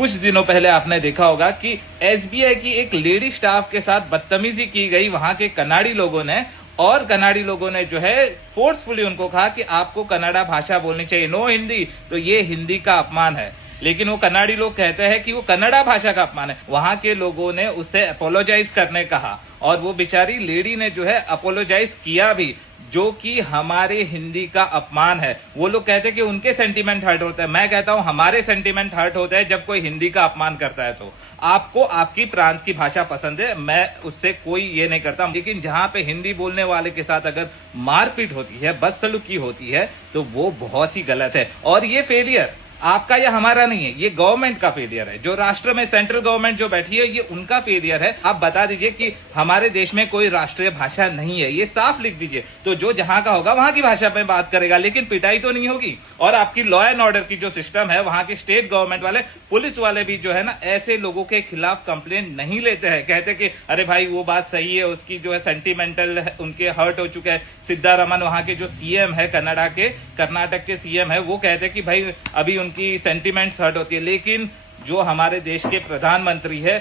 कुछ दिनों पहले आपने देखा होगा कि एसबीआई की एक लेडी स्टाफ के साथ बदतमीजी की गई वहां के कनाडी लोगों ने, और कनाडी लोगों ने जो है फोर्सफुली उनको कहा कि आपको कन्नड़ा भाषा बोलनी चाहिए, नो हिंदी, तो ये हिंदी का अपमान है। लेकिन वो कनाडी लोग कहते हैं कि वो कन्नड़ा भाषा का अपमान है। वहां के लोगों ने उससे अपोलोजाइज करने कहा और वो बेचारी लेडी ने जो है अपोलोजाइज किया भी, जो कि हमारे हिंदी का अपमान है। वो लोग कहते हैं कि उनके सेंटीमेंट हर्ट होते हैं। मैं कहता हूं हमारे सेंटीमेंट हर्ट होते हैं जब कोई हिंदी का अपमान करता है। तो आपको आपकी प्रांत की भाषा पसंद है, मैं उससे कोई ये नहीं करता, लेकिन जहां पे हिंदी बोलने वाले के साथ अगर मारपीट होती है, बदसलूकी होती है, तो वो बहुत ही गलत है। और ये फेलियर आपका या हमारा नहीं है, ये गवर्नमेंट का फेलियर है। जो राष्ट्र में सेंट्रल गवर्नमेंट जो बैठी है, ये उनका फेलियर है। आप बता दीजिए कि हमारे देश में कोई राष्ट्रीय भाषा नहीं है, ये साफ लिख दीजिए। तो जो जहां का होगा वहां की भाषा में बात करेगा, लेकिन पिटाई तो नहीं होगी। और आपकी लॉ एंड ऑर्डर की जो सिस्टम है, वहां के स्टेट गवर्नमेंट वाले, पुलिस वाले भी जो है ना, ऐसे लोगों के खिलाफ कंप्लेंट नहीं लेते हैं। कहते कि अरे भाई वो बात सही है, उसकी जो है सेंटिमेंटल उनके हर्ट हो चुके हैं। सिद्धारमन वहां के जो सीएम है कर्नाटक के सीएम है, वो कहते हैं कि भाई अभी की सेंटिमेंट्स हर्ट होती है। लेकिन जो हमारे देश के प्रधानमंत्री है,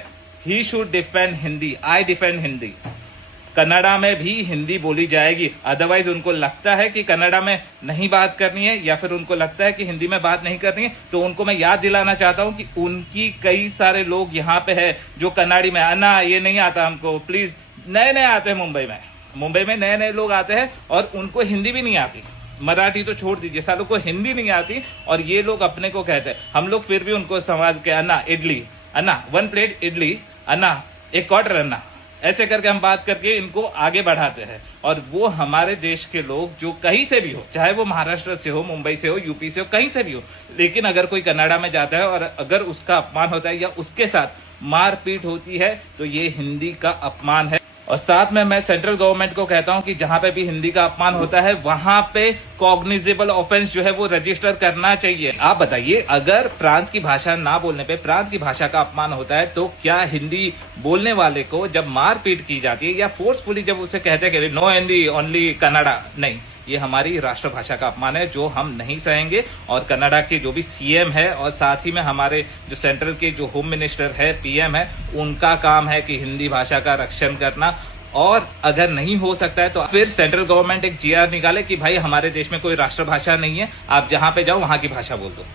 he should defend Hindi, I defend Hindi. Kannada में भी हिंदी बोली जाएगी। अदरवाइज उनको लगता है कि कन्नड़ा में नहीं बात करनी है, या फिर उनको लगता है कि हिंदी में बात नहीं करनी है, तो उनको मैं याद दिलाना चाहता हूं कि उनकी कई सारे लोग यहां पे है जो कन्नाड़ी में, अन्ना ये नहीं आता हमको प्लीज, नए नए आते हैं मुंबई में नए नए लोग आते हैं और उनको हिंदी भी नहीं आती। मराठी तो छोड़ दीजिए, सालों को हिंदी नहीं आती, और ये लोग अपने को कहते हैं। हम लोग फिर भी उनको समझ के अन्ना इडली, अन्ना 1 प्लेट इडली, अन्ना 1 क्वार्टर अन्ना, ऐसे करके हम बात करके इनको आगे बढ़ाते हैं। और वो हमारे देश के लोग जो कहीं से भी हो, चाहे वो महाराष्ट्र से हो, मुंबई से हो, यूपी से हो, कहीं से भी हो, लेकिन अगर कोई कन्नड़ा में जाता है और अगर उसका अपमान होता है या उसके साथ मारपीट होती है, तो ये हिंदी का अपमान है। और साथ में मैं सेंट्रल गवर्नमेंट को कहता हूं कि जहां पे भी हिंदी का अपमान होता है, वहां पे कॉग्निजेबल ऑफेंस जो है वो रजिस्टर करना चाहिए। आप बताइए, अगर प्रांत की भाषा ना बोलने पे प्रांत की भाषा का अपमान होता है, तो क्या हिंदी बोलने वाले को जब मारपीट की जाती है या फोर्सफुली जब उसे कहते हैं कि नो हिंदी ओनली कन्नड़ा, नहीं, ये हमारी राष्ट्रभाषा का अपमान है जो हम नहीं सहेंगे। और कन्नड़ा के जो भी सीएम है और साथ ही में हमारे जो सेंट्रल के जो होम मिनिस्टर है, पीएम है, उनका काम है कि हिंदी भाषा का रक्षण करना। और अगर नहीं हो सकता है तो फिर सेंट्रल गवर्नमेंट एक जीआर निकाले कि भाई हमारे देश में कोई राष्ट्रभाषा नहीं है, आप जहां पे जाओ वहां की भाषा बोल दो,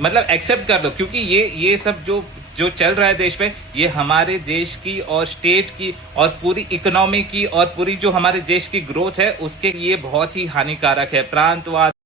मतलब एक्सेप्ट कर दो। क्योंकि ये सब जो चल रहा है देश में, ये हमारे देश की और स्टेट की और पूरी इकोनॉमी की और पूरी जो हमारे देश की ग्रोथ है, उसके लिए बहुत ही हानिकारक है। प्रांतवाद